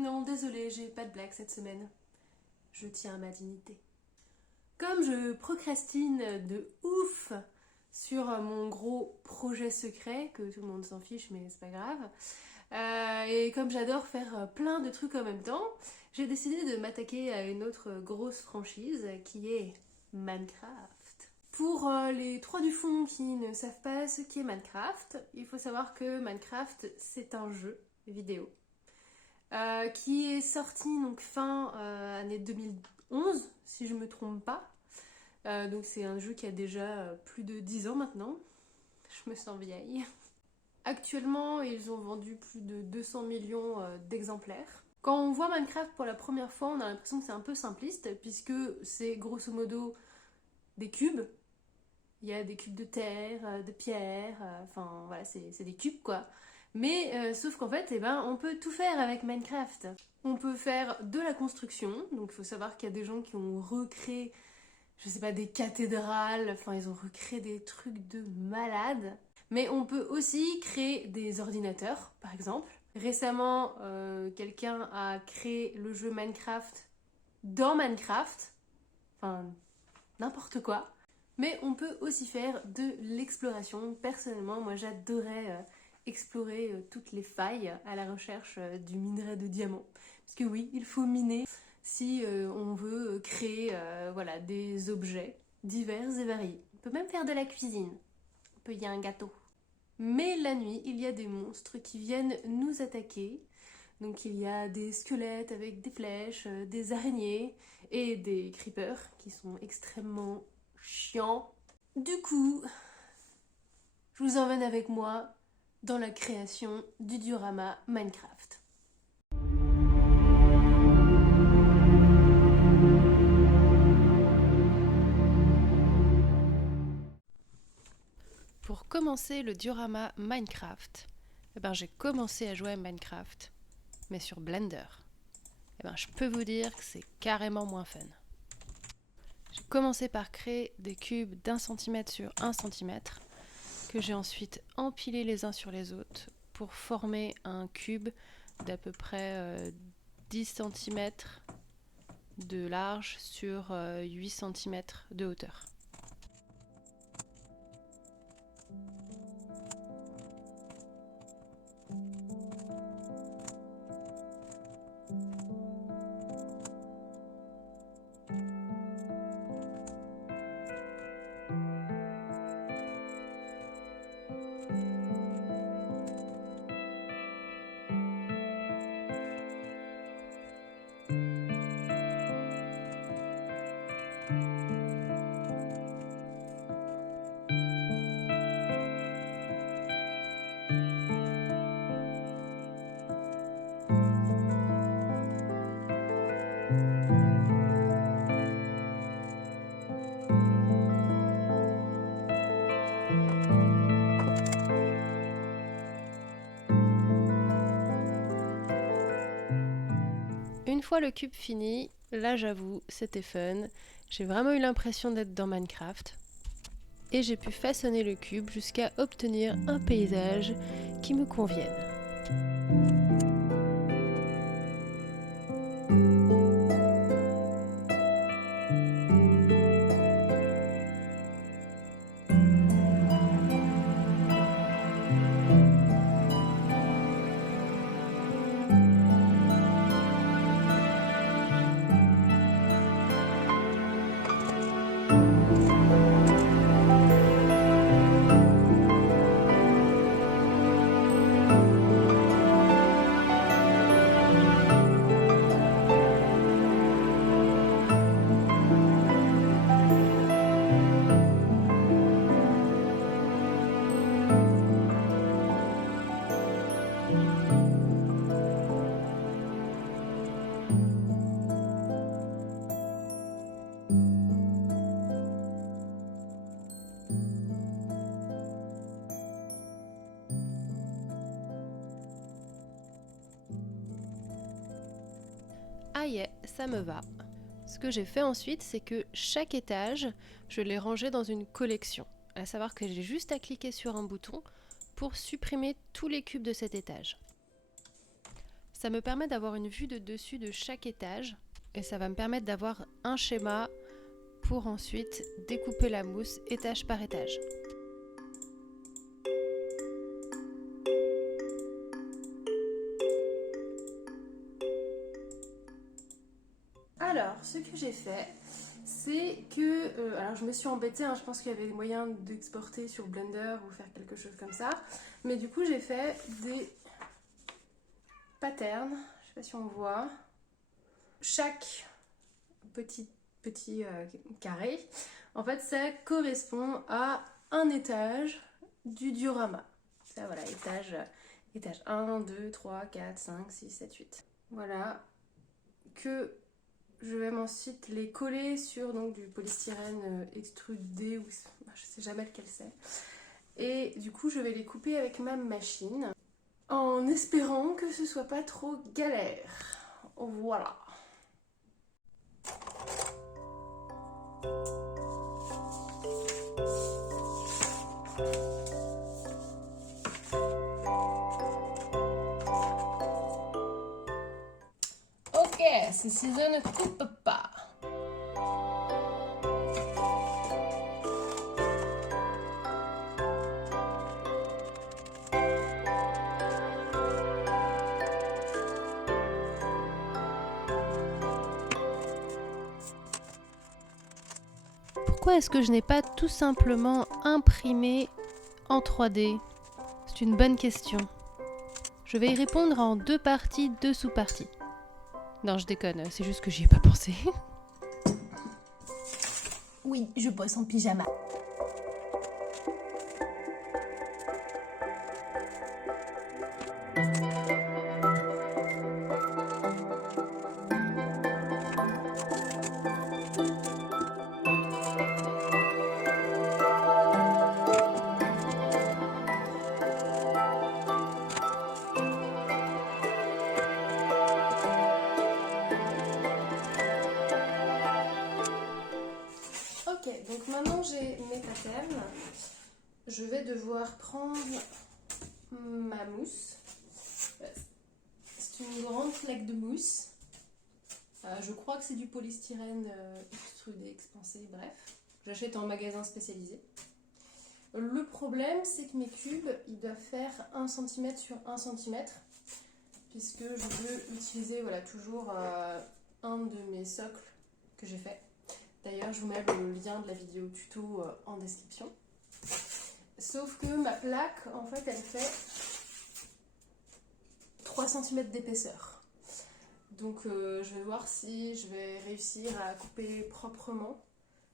Non, désolée, j'ai pas de blague cette semaine. Je tiens à ma dignité. Comme je procrastine de ouf sur mon gros projet secret, que tout le monde s'en fiche mais c'est pas grave, et comme j'adore faire plein de trucs en même temps, j'ai décidé de m'attaquer à une autre grosse franchise qui est Minecraft. Pour les trois du fond qui ne savent pas ce qu'est Minecraft, il faut savoir que Minecraft c'est un jeu vidéo qui est sorti donc fin année 2011 si je me trompe pas. Donc c'est un jeu qui a déjà plus de 10 ans maintenant. Je me sens vieille. Actuellement, ils ont vendu plus de 200 millions d'exemplaires. Quand on voit Minecraft pour la première fois, on a l'impression que c'est un peu simpliste, puisque c'est grosso modo des cubes. Il y a des cubes de terre, de pierre, enfin voilà, c'est des cubes quoi. Mais sauf qu'en fait, on peut tout faire avec Minecraft. On peut faire de la construction, donc il faut savoir qu'il y a des gens qui ont recréé, je sais pas, des cathédrales, enfin ils ont recréé des trucs de malades. Mais on peut aussi créer des ordinateurs, par exemple. Récemment, quelqu'un a créé le jeu Minecraft dans Minecraft, enfin n'importe quoi. Mais on peut aussi faire de l'exploration. Personnellement, moi j'adorais explorer toutes les failles à la recherche du minerai de diamant. Parce que oui, il faut miner si on veut créer voilà, des objets divers et variés. On peut même faire de la cuisine. On peut y avoir un gâteau. Mais la nuit, il y a des monstres qui viennent nous attaquer. Donc il y a des squelettes avec des flèches, des araignées et des creepers qui sont extrêmement chiants. Du coup, je vous emmène avec moi dans la création du diorama Minecraft. Pour commencer le diorama Minecraft, j'ai commencé à jouer à Minecraft, mais sur Blender. Je peux vous dire que c'est carrément moins fun. J'ai commencé par créer des cubes d'1 cm sur 1 cm que j'ai ensuite empilés les uns sur les autres pour former un cube d'à peu près 10 cm de large sur 8 cm de hauteur. Une fois le cube fini, là j'avoue, c'était fun. J'ai vraiment eu l'impression d'être dans Minecraft. Et j'ai pu façonner le cube jusqu'à obtenir un paysage qui me convienne. Ah yeah, ça me va. Ce que j'ai fait ensuite, c'est que chaque étage, je l'ai rangé dans une collection. À savoir que j'ai juste à cliquer sur un bouton pour supprimer tous les cubes de cet étage. Ça me permet d'avoir une vue de dessus de chaque étage et ça va me permettre d'avoir un schéma pour ensuite découper la mousse étage par étage. Alors, ce que j'ai fait, c'est que... alors, je me suis embêtée, je pense qu'il y avait des moyens d'exporter sur Blender ou faire quelque chose comme ça. Mais du coup, j'ai fait des patterns, je sais pas si on voit. Chaque petit carré, en fait, ça correspond à un étage du diorama. Ça, voilà, étage 1, 2, 3, 4, 5, 6, 7, 8. Voilà, que je vais ensuite les coller sur donc, du polystyrène extrudé, ou je sais jamais lequel c'est. Et du coup, je vais les couper avec ma machine, en espérant que ce soit pas trop galère. Voilà. Ok, ces ciseaux ne coupent pas. Pourquoi est-ce que je n'ai pas tout simplement imprimé en 3D? C'est une bonne question. Je vais y répondre en 2 parties, 2 sous-parties. Non, je déconne, c'est juste que j'y ai pas pensé. Oui, je bosse en pyjama. Ok, donc maintenant j'ai mes patterns. Je vais devoir prendre ma mousse. C'est une grande plaque de mousse. Je crois que c'est du polystyrène extrudé, expansé, bref. J'achète en magasin spécialisé. Le problème, c'est que mes cubes, ils doivent faire 1 cm sur 1 cm. Puisque je veux utiliser toujours un de mes socles que j'ai fait. D'ailleurs, je vous mets le lien de la vidéo tuto en description. Sauf que ma plaque, en fait, elle fait 3 cm d'épaisseur. Donc, je vais voir si je vais réussir à couper proprement.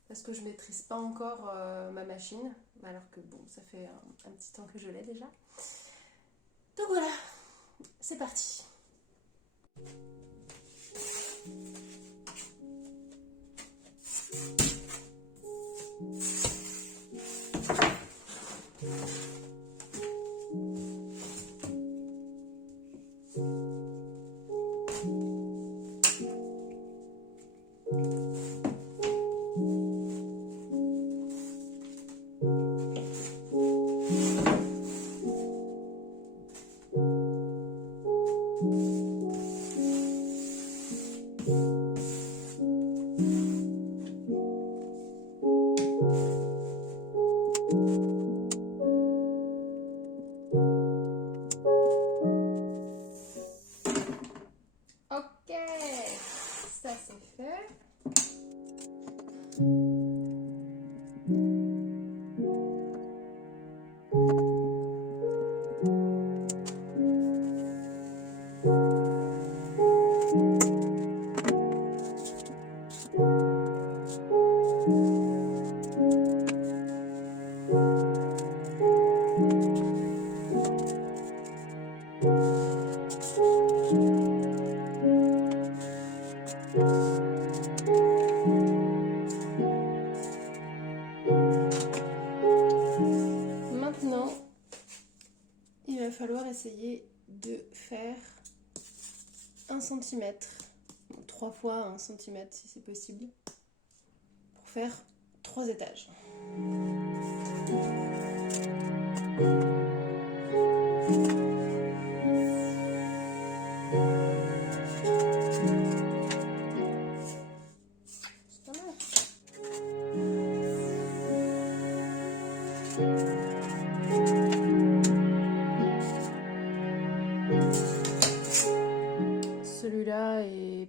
Parce que je ne maîtrise pas encore ma machine. Alors que bon, ça fait un petit temps que je l'ai déjà. Donc voilà, c'est parti. Ok, ça c'est fait. Maintenant, il va falloir essayer de faire 1 cm, 3 fois 1 cm si c'est possible, pour faire 3 étages.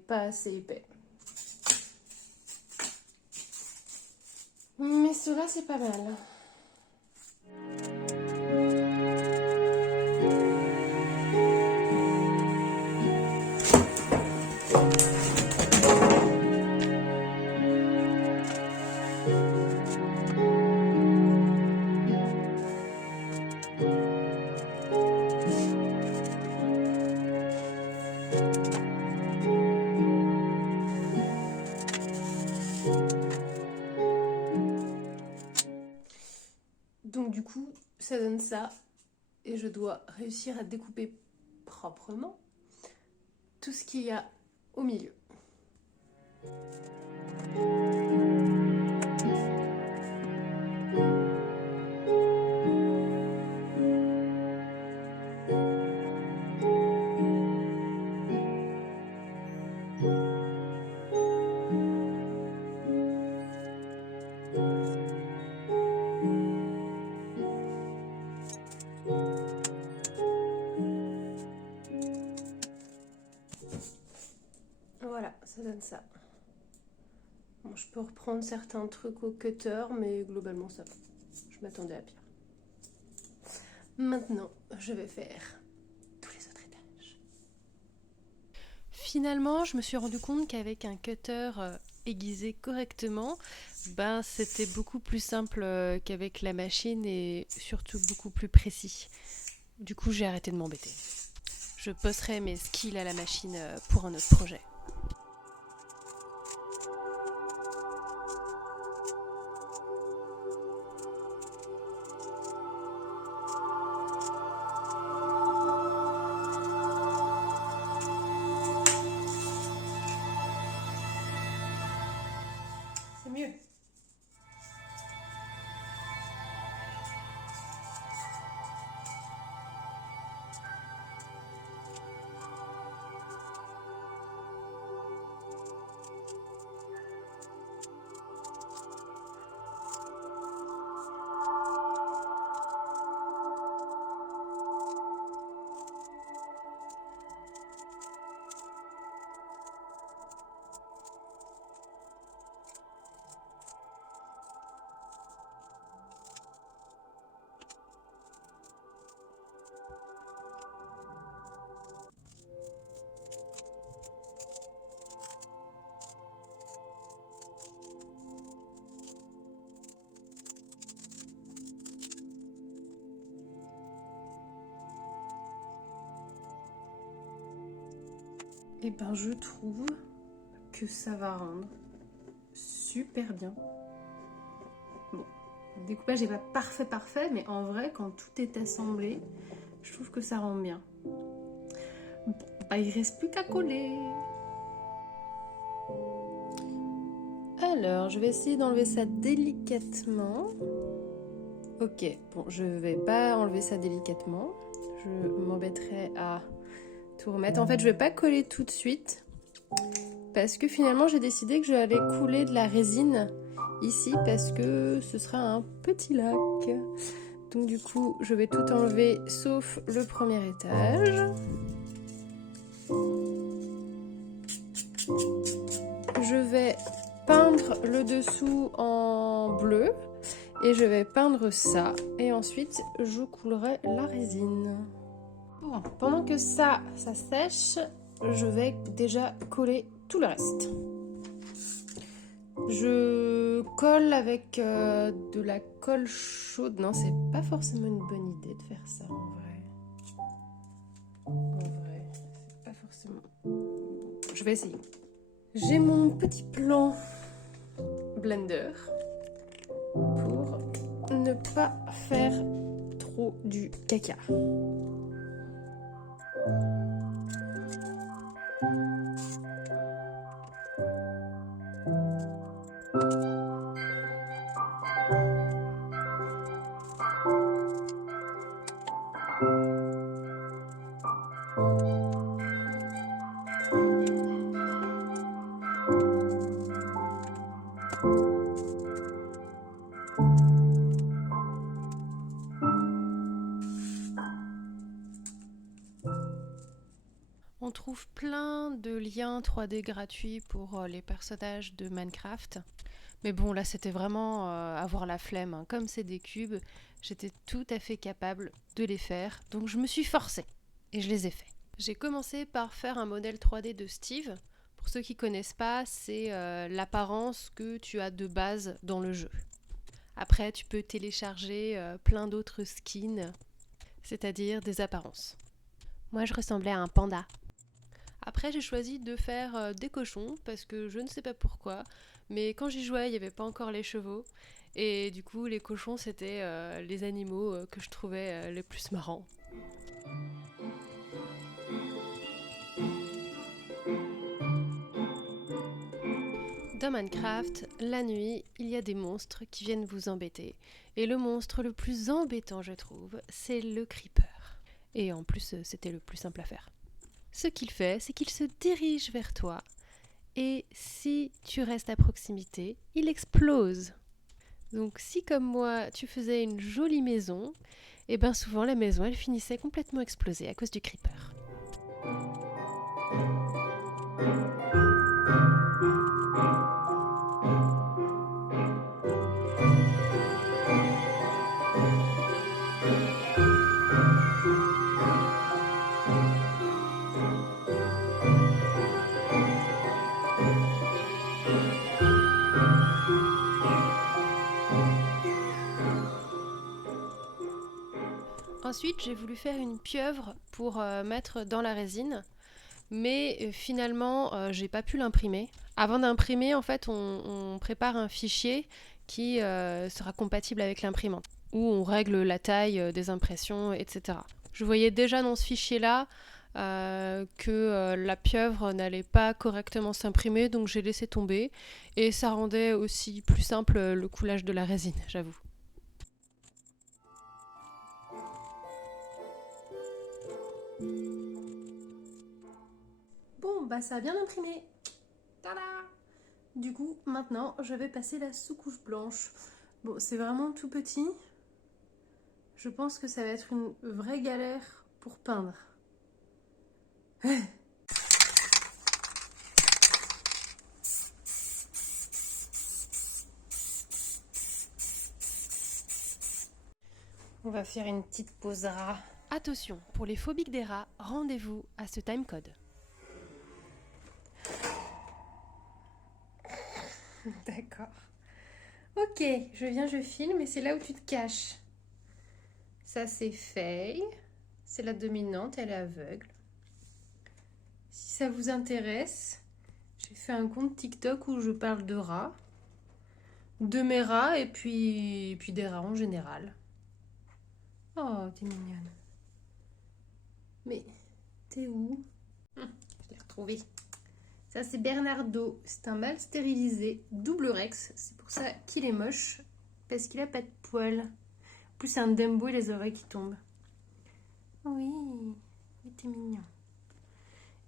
pas assez épais. Mais cela, c'est pas mal. Donc du coup, ça donne ça. Et je dois réussir à découper proprement tout ce qu'il y a au milieu. Voilà, ça donne ça. Bon, je peux reprendre certains trucs au cutter, mais globalement ça va. Je m'attendais à pire. Maintenant, je vais faire tous les autres étages. Finalement, je me suis rendu compte qu'avec un cutter aiguisé correctement, c'était beaucoup plus simple qu'avec la machine et surtout beaucoup plus précis. Du coup, j'ai arrêté de m'embêter. Je posterai mes skills à la machine pour un autre projet. C'est mieux. Et je trouve que ça va rendre super bien. Bon, le découpage n'est pas parfait, mais en vrai, quand tout est assemblé, je trouve que ça rend bien. Bon, il reste plus qu'à coller. Alors, je vais essayer d'enlever ça délicatement. Ok, bon, je vais pas enlever ça délicatement. Je m'embêterai à tout remettre. En fait, je vais pas coller tout de suite parce que finalement, j'ai décidé que j'allais couler de la résine ici parce que ce sera un petit lac. Donc du coup, je vais tout enlever sauf le premier étage. Je vais peindre le dessous en bleu et je vais peindre ça et ensuite je coulerai la résine. Bon, pendant que ça sèche, je vais déjà coller tout le reste. Je colle avec de la colle chaude. Non, c'est pas forcément une bonne idée de faire ça en vrai. En vrai, c'est pas forcément... Je vais essayer. J'ai mon petit plan blender pour ne pas faire trop du caca. On trouve plein de liens 3D gratuits pour les personnages de Minecraft. Mais bon, là, c'était vraiment avoir la flemme, hein. Comme c'est des cubes, j'étais tout à fait capable de les faire. Donc je me suis forcée et je les ai faits. J'ai commencé par faire un modèle 3D de Steve. Pour ceux qui ne connaissent pas, c'est l'apparence que tu as de base dans le jeu. Après, tu peux télécharger plein d'autres skins, c'est-à-dire des apparences. Moi, je ressemblais à un panda. Après, j'ai choisi de faire des cochons parce que je ne sais pas pourquoi, mais quand j'y jouais, il n'y avait pas encore les chevaux. Et du coup, les cochons, c'était les animaux que je trouvais les plus marrants. Dans Minecraft, la nuit, il y a des monstres qui viennent vous embêter. Et le monstre le plus embêtant, je trouve, c'est le creeper. Et en plus, c'était le plus simple à faire. Ce qu'il fait, c'est qu'il se dirige vers toi. Et si tu restes à proximité, il explose. Donc si comme moi, tu faisais une jolie maison, et bien souvent la maison, elle finissait complètement explosée à cause du creeper. Ensuite, j'ai voulu faire une pieuvre pour mettre dans la résine, mais finalement, j'ai pas pu l'imprimer. Avant d'imprimer, en fait, on prépare un fichier qui sera compatible avec l'imprimante, où on règle la taille des impressions, etc. Je voyais déjà dans ce fichier-là que la pieuvre n'allait pas correctement s'imprimer, donc j'ai laissé tomber, et ça rendait aussi plus simple le coulage de la résine, j'avoue. Bon, bah ça a bien imprimé. Tada! Du coup, maintenant, je vais passer la sous-couche blanche. Bon, c'est vraiment tout petit. Je pense que ça va être une vraie galère pour peindre. On va faire une petite pause rat. Attention, pour les phobiques des rats, rendez-vous à ce timecode. D'accord. Ok, je filme et c'est là où tu te caches. Ça c'est Faye, c'est la dominante, elle est aveugle. Si ça vous intéresse, j'ai fait un compte TikTok où je parle de rats, de mes rats et puis des rats en général. Oh, t'es mignonne. Mais t'es où? Je l'ai retrouvé. Ça c'est Bernardo, c'est un mâle stérilisé, double rex, c'est pour ça qu'il est moche, parce qu'il a pas de poils. En plus c'est un Dumbo et les oreilles qui tombent. Oui, il était mignon.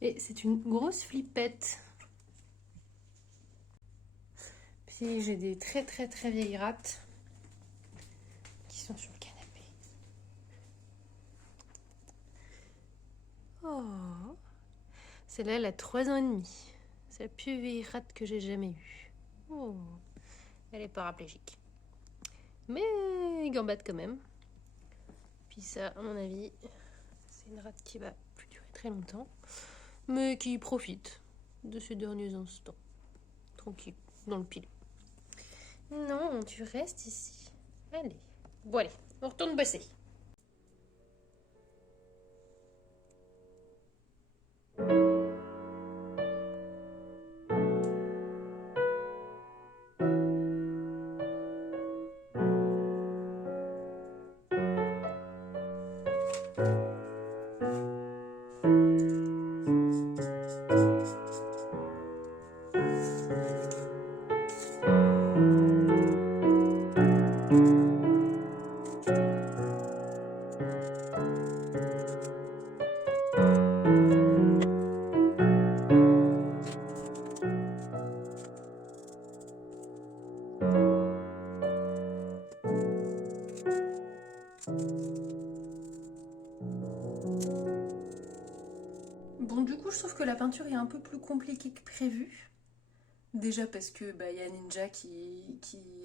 Et c'est une grosse flippette. Puis j'ai des très très très vieilles rates qui sont sur le canapé. Oh, celle-là elle a 3 ans et demi. C'est la plus vieille rate que j'ai jamais eue. Oh, elle est paraplégique. Mais il gambade quand même. Puis ça, à mon avis, c'est une rate qui va plus durer très longtemps, mais qui profite de ces derniers instants. Tranquille, dans le pied. Non, tu restes ici. Allez. Bon allez, on retourne bosser. je trouve que la peinture est un peu plus compliquée que prévu. Déjà parce que y a Ninja qui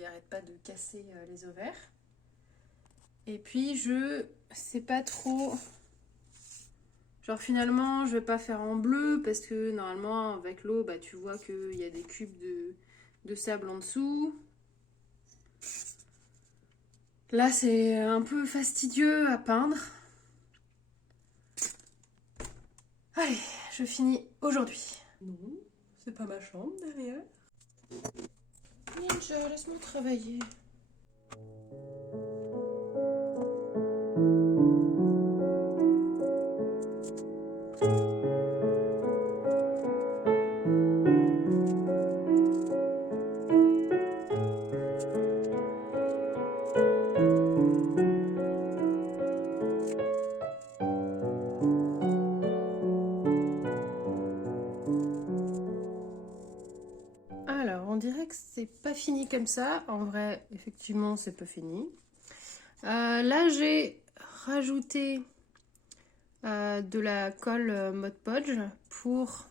arrête pas de casser les ovaires. Et puis je sais pas trop... Genre finalement je vais pas faire en bleu parce que normalement avec l'eau tu vois qu'il y a des cubes de sable en dessous. Là c'est un peu fastidieux à peindre. Allez, je finis aujourd'hui. Non, c'est pas ma chambre derrière. Ninja, laisse-moi travailler. Alors, on dirait que c'est pas fini comme ça. En vrai, effectivement, c'est pas fini. Là, j'ai rajouté de la colle Mod Podge pour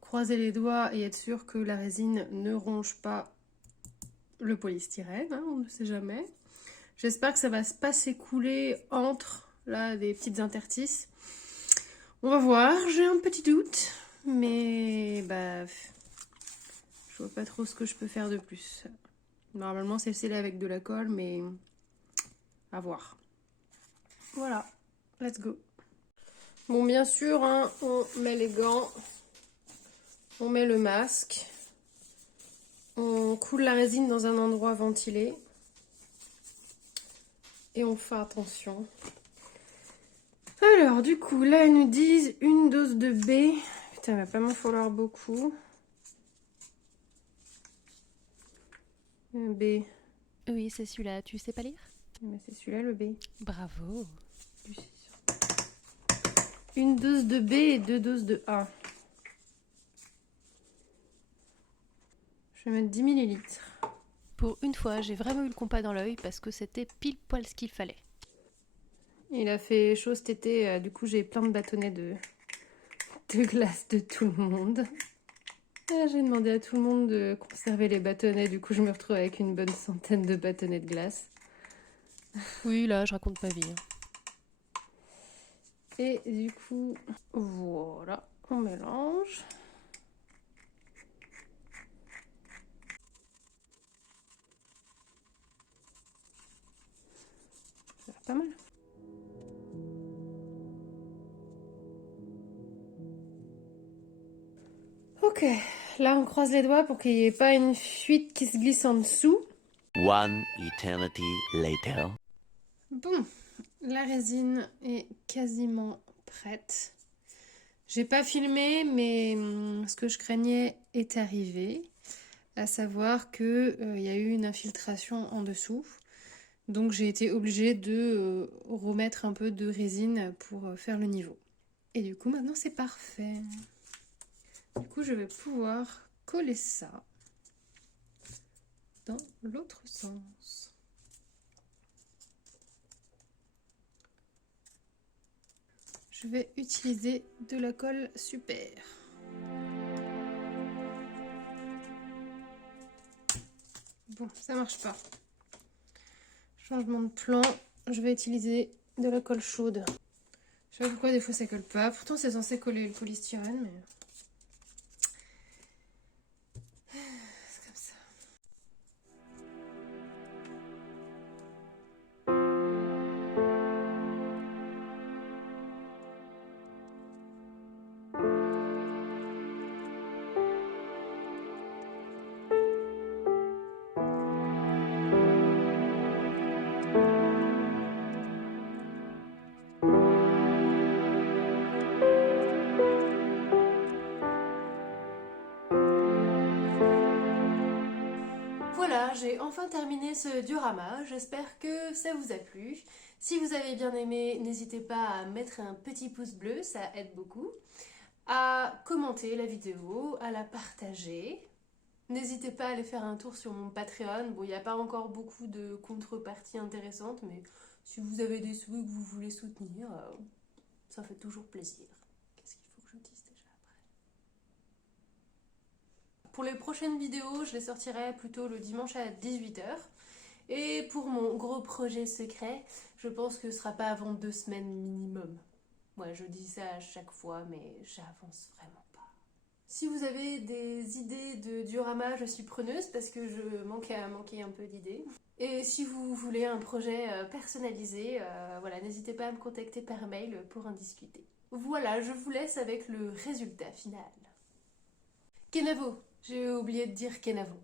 croiser les doigts et être sûr que la résine ne ronge pas le polystyrène. Hein, on ne sait jamais. J'espère que ça va pas s'écouler entre là des petites interstices. On va voir. J'ai un petit doute, mais je vois pas trop ce que je peux faire de plus. Normalement, c'est scellé avec de la colle, mais à voir. Voilà, let's go. Bon, bien sûr, hein, on met les gants, on met le masque, on coule la résine dans un endroit ventilé et on fait attention. Alors, du coup, là, ils nous disent une dose de B. Putain, il va pas m'en falloir beaucoup. B. Oui, c'est celui-là. Tu sais pas lire? Mais c'est celui-là, le B. Bravo. Une dose de B et 2 doses de A. Je vais mettre 10 millilitres. Pour une fois, j'ai vraiment eu le compas dans l'œil parce que c'était pile poil ce qu'il fallait. Il a fait chaud cet été, du coup j'ai plein de bâtonnets de glace de tout le monde. J'ai demandé à tout le monde de conserver les bâtonnets, du coup je me retrouve avec une bonne centaine de bâtonnets de glace. Oui, là, je raconte ma vie. Hein. Et du coup, voilà, on mélange. Ça va pas mal. Ok, là on croise les doigts pour qu'il n'y ait pas une fuite qui se glisse en dessous. One eternity later. Bon, la résine est quasiment prête. J'ai pas filmé, mais ce que je craignais est arrivé. À savoir qu'il y a eu une infiltration en dessous. Donc j'ai été obligée de remettre un peu de résine pour faire le niveau. Et du coup maintenant c'est parfait. Du coup je vais pouvoir coller ça dans l'autre sens. Je vais utiliser de la colle super. Bon, ça marche pas. Changement de plan, je vais utiliser de la colle chaude. Je sais pas pourquoi des fois ça colle pas. Pourtant c'est censé coller le polystyrène, mais... c'est comme ça. Voilà, j'ai enfin terminé ce diorama, j'espère que ça vous a plu. Si vous avez bien aimé, n'hésitez pas à mettre un petit pouce bleu, ça aide beaucoup. À commenter la vidéo, à la partager. N'hésitez pas à aller faire un tour sur mon Patreon. Bon, il n'y a pas encore beaucoup de contreparties intéressantes, mais si vous avez des sous et que vous voulez soutenir, ça fait toujours plaisir. Qu'est-ce qu'il faut que je dise déjà après ? pour les prochaines vidéos, je les sortirai plutôt le dimanche à 18 h. Et pour mon gros projet secret, je pense que ce sera pas avant 2 semaines minimum. Ouais, je dis ça à chaque fois, mais j'avance vraiment pas. Si vous avez des idées de diorama, je suis preneuse parce que je manquais un peu d'idées. Et si vous voulez un projet personnalisé, voilà, n'hésitez pas à me contacter par mail pour en discuter. Voilà, je vous laisse avec le résultat final. Kenavo, j'ai oublié de dire Kenavo.